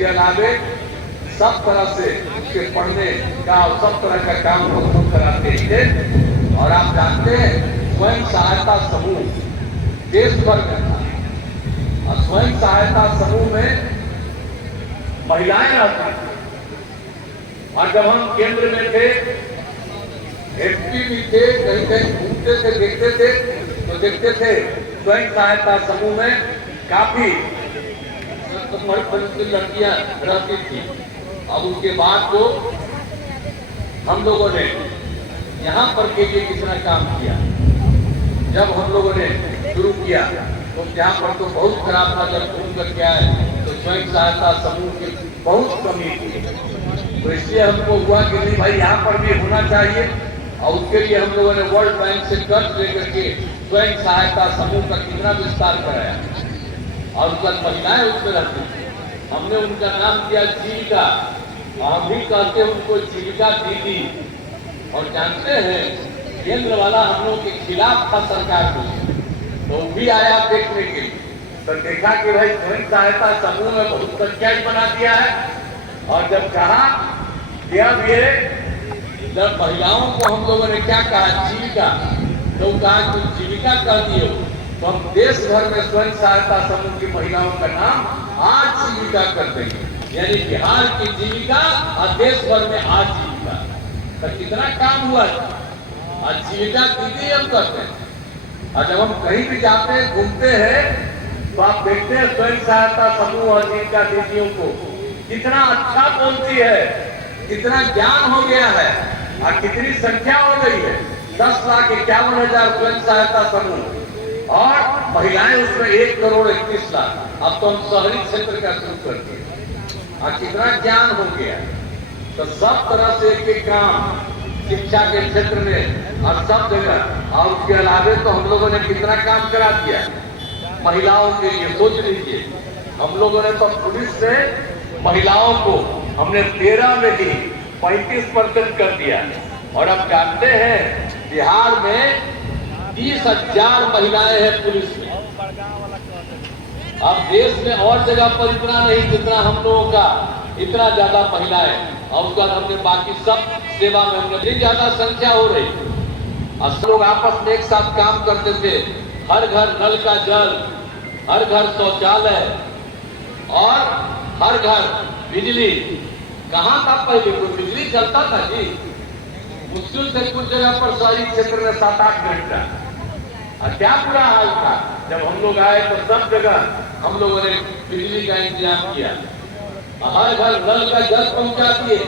उसके अलावे सब तरह से उसके पढ़ने का और सब तरह का काम हम कराते थे। और आप जानते हैं स्वयं सहायता समूह देश भर में था और स्वयं सहायता समूह में महिलाएं रहती थी। और जब हम केंद्र में थे, एमपी भी थे, कहीं कहीं घूमते थे, देखते थे तो देखते थे स्वयं सहायता समूह में काफी लड़कियां रहती थी। अब उसके बाद तो हम लोगों ने यहाँ पर के लिए कितना काम किया। जब हम लोगों ने शुरू किया तो यहाँ पर तो बहुत खराब था। जब घूम करके आए तो स्वयं सहायता समूह की बहुत कमी थी। तो इसलिए हमको हुआ कि नहीं भाई यहाँ पर भी होना चाहिए। और उसके लिए हम लोगों ने वर्ल्ड बैंक से कर्ज लेकर के स्वयं सहायता समूह का कितना विस्तार कराया और उसका महिलाएं उसमें रहती थी। हमने उनका नाम दिया जीविका और हम भी कहते हैं उनको जीविका दीदी। और जानते हैं केंद्र वाला हम लोग के खिलाफ था सरकार को, तो वो भी आया देखने के लिए। तो देखा कि भाई स्वयं सहायता समूह में बहुत संख्या बना दिया है। और जब कहा जब ये जब महिलाओं को हम लोगों ने क्या कहा जीविका, तो कहा कि जीविका कर दिए तो हम देश भर में स्वयं सहायता समूह की महिलाओं का नाम आज जीविका कर देंगे। यानी बिहार की जीविका और देश भर में आज जीविका। तो कितना काम हुआ आज जीविका दीदी हम करते हैं। और जब हम कहीं भी जाते हैं घूमते हैं तो आप देखते हैं स्वयं सहायता समूह और जीविका दीदियों को कितना अच्छा बोलती है, कितना ज्ञान हो गया है और कितनी संख्या हो गई है। 10,51,000 स्वयं सहायता समूह और महिलाएं उसमें 1,31,00,000। अब तो हम शहरी क्षेत्र का शुरू करते हैं और कितना ज्ञान हो गया। तो सब तरह से एक काम शिक्षा के क्षेत्र में और सब जगह। और उसके अलावे तो हम लोगों ने कितना काम करा दिया महिलाओं के लिए। सोच लीजिए हम लोगों ने तो पुलिस से महिलाओं को हमने 13 में ही 35% कर दिया। और अब जानते हैं बिहार में 30,000 महिलाएं हैं पुलिस में। अब देश में और जगह पर इतना नहीं जितना हम लोगों का, इतना ज्यादा महिलाएं। और उसके बाद हमने बाकी सब सेवा में हमने ज्यादा संख्या हो रही। और सब लोग आपस में एक साथ काम करते थे। हर घर नल का जल, हर घर शौचालय और हर घर बिजली। कहाँ था पहले कोई बिजली चलता था जी? मुश्किल से कुछ जगह पर शहरी क्षेत्र में 7-8 घंटा। और क्या बुरा हाल था जब हम लोग आए तो सब जगह हम लोगों ने बिजली का इंतजाम किया, हर घर नल का जल पहुंचा दिए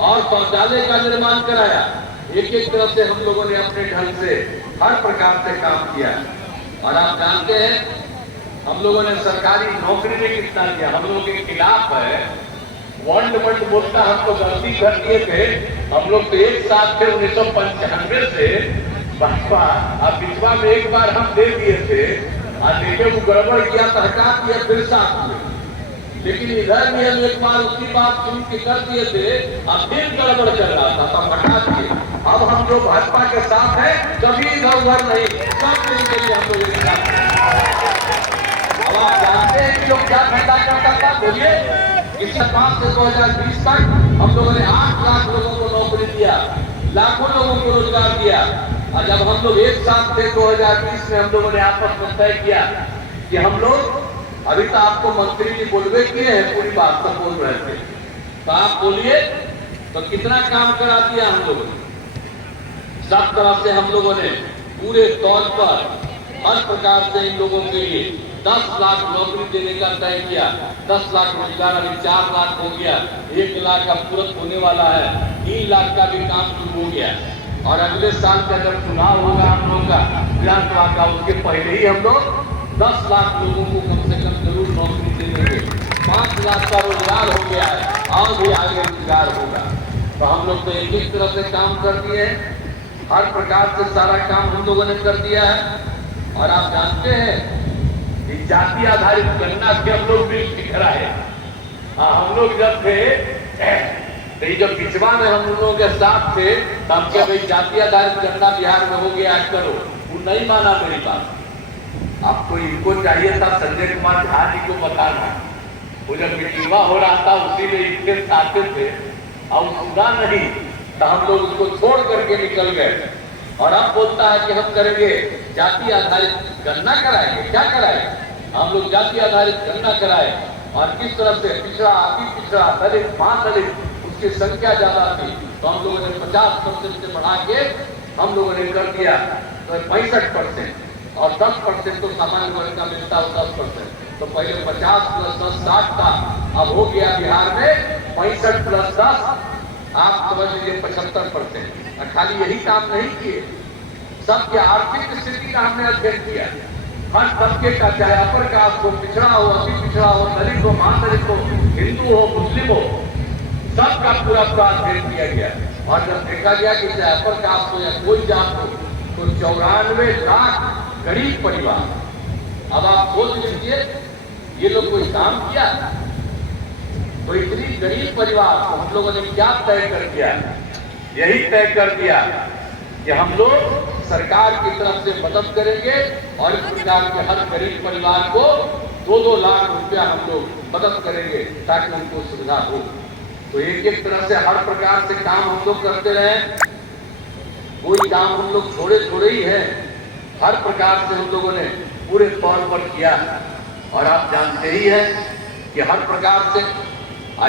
और शौचालय का निर्माण कराया। एक एक तरह से हम लोगों ने अपने ढंग से हर प्रकार से काम किया। और आप जानते हैं हम लोगों ने सरकारी नौकरी में कितना दिया। हम लोगों के खिलाफ है वर्ल्ड बैंक बोलता हम तो गलती कर दिए थे। हम लोग तो एक साथ थे 1995 से भाजपा। अब बिचवा में एक बार हम दे दिए थे और देखे वो गड़बड़ किया तो हटा दिया फिर साथ में। लेकिन इधर भी हम एक बार उसी बात सुन के कर दिए थे और फिर गड़बड़ कर रहा था तब हटा दिए। अब हम जो भाजपा के साथ हैं कभी इधर उधर नहीं, सब के लिए हम लोग एक साथ हैं। अब आप जानते हैं कि लोग क्या फायदा करता था? बोलिए। इस 5 से 2020 तक हम लोगों ने 8 लाख लोगों को नौकरी दिया, लाखों लोगों को रोजगार दिया। और जब हम लोग एक साथ थे 2020 में हम लोगों ने आपस में तय किया कि हम लोग, अभी तो आपको मंत्री जी बोलवे किए हैं, पूरी बात सब बोल रहे थे, तो आप बोलिए तो कितना काम करा दिया हम लोगों ने। सब तरह से हम लोगों ने पूरे तौर पर हर प्रकार से इन लोगों के लिए 10 लाख नौकरी देने का तय किया। 10 लाख रोजगार, अभी 4 लाख हो गया, 1 लाख का पूरक होने वाला है, 3 लाख का भी काम शुरू हो गया। और अगले साल का जब चुनाव होगा हम लोगों का विधानसभा का, उसके पहले ही हम लोग 10 लाख लोगों को कम से कम जरूर नौकरी दे देंगे। 5 लाख का रोजगार हो गया है और भी आगे रोजगार होगा। तो हम लोग तो एक एक तरह से काम कर दिए हैं, हर प्रकार से सारा काम हम लोगों ने कर दिया है। और आप जानते हैं कि जाति आधारित गणना के हम लोग भी कराए। हम लोग जब थे तो जब पिछवा में हम लोगों के साथ थे तो हम क्या भाई जाति आधारित गणना बिहार में हो गया करो, वो नहीं माना मेरी बात। आपको इनको चाहिए था संजय कुमार झा जी को बताना वो जब मीटिंग हो रहा था उसी में इतने आते थे और सुना नहीं तो हम लोग उसको छोड़ करके निकल गए। और अब बोलता है कि हम करेंगे जाति आधारित गणना कराएंगे। क्या कराएंगे? हम लोग जाति आधारित गणना कराए और किस तरह से पिछड़ा, अति पिछड़ा, दलित, महादलित, उसकी संख्या ज्यादा थी तो हम लोगों ने 50% से बढ़ा के हम लोगों ने कर दिया तो 65% और 10% तो सामान्य वर्ग का मिलता है 10%। तो पहले 50 + 10 60 था, अब हो गया बिहार में 65 + 10, आप समझ लीजिए 75%। खाली यही काम नहीं किए, सबके आर्थिक स्थिति का हमने अध्ययन किया। हर तबके का, चाहे अपर कास्ट हो, पिछड़ा हो, अति पिछड़ा हो, दलित हो, महादलित हो, हिंदू हो, मुस्लिम हो, सबका पूरा अध्ययन किया गया। और जब देखा गया कि चाहे अपर कास्ट हो या कोई जात हो तो 94 लाख गरीब परिवार। अब आप सोच लीजिए ये लोग कोई काम किया? तो इतनी गरीब परिवार को हम लोगों ने क्या तय कर दिया? यही तय कर दिया कि हम लोग सरकार की तरफ से मदद करेंगे और इस प्रकार के हर गरीब परिवार को 2-2 लाख रुपया हम लोग मदद करेंगे ताकि उनको सुविधा हो। तो एक तरह से हर प्रकार से काम हम लोग करते रहे, कोई काम हम लोग छोड़े ही है, हर प्रकार से हम लोगों ने पूरे तौर पर किया। और आप जानते ही हैं कि हर प्रकार से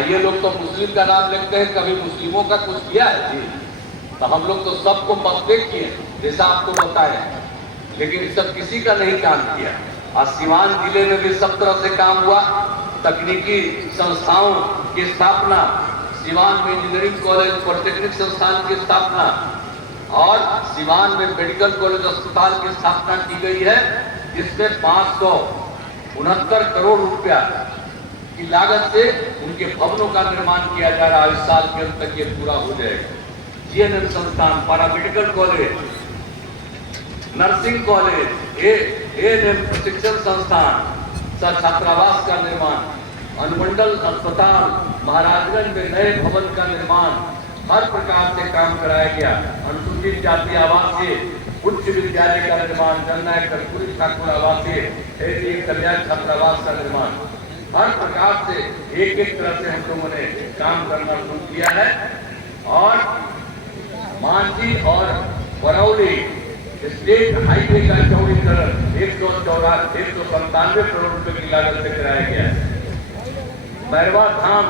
ये लोग तो मुस्लिम का नाम लेते हैं, कभी मुस्लिमों का कुछ किया है जी? तो हम लोग तो सबको मसले किए जैसा आपको बताया, लेकिन सब किसी का नहीं काम किया। और सीवान जिले में भी सब तरह से काम हुआ। तकनीकी संस्थाओं की स्थापना, सीवान में इंजीनियरिंग कॉलेज, पॉलिटेक्निक संस्थान की स्थापना और सीवान में मेडिकल कॉलेज अस्पताल की स्थापना की गई है, जिसमें 569 करोड़ रुपया की लागत से उनके भवनों का निर्माण किया जा रहा है। इस साल के अंत तक ये पूरा हो जाएगा। जीएनएम संस्थान, paramedical college, nursing college, ANM प्रशिक्षण संस्थान, छात्रावास का निर्माण, अनुमंडल अस्पताल, महाराजगंज में नए भवन का निर्माण, हर प्रकार से काम कराया गया। अनुसूचित जाति आवासीय उच्च विद्यालय का निर्माण, जननायक कर्पूरी ठाकुर आवासीय कल्याण छात्रावास का निर्माण, हर प्रकार से एक तरह से हम लोगों ने काम करना शुरू किया है। और मांझी और बरौली स्टेट हाईवे का चौड़ीकरण 197 करोड़ रुपए की लागत से कराया गया है। मैरवा धाम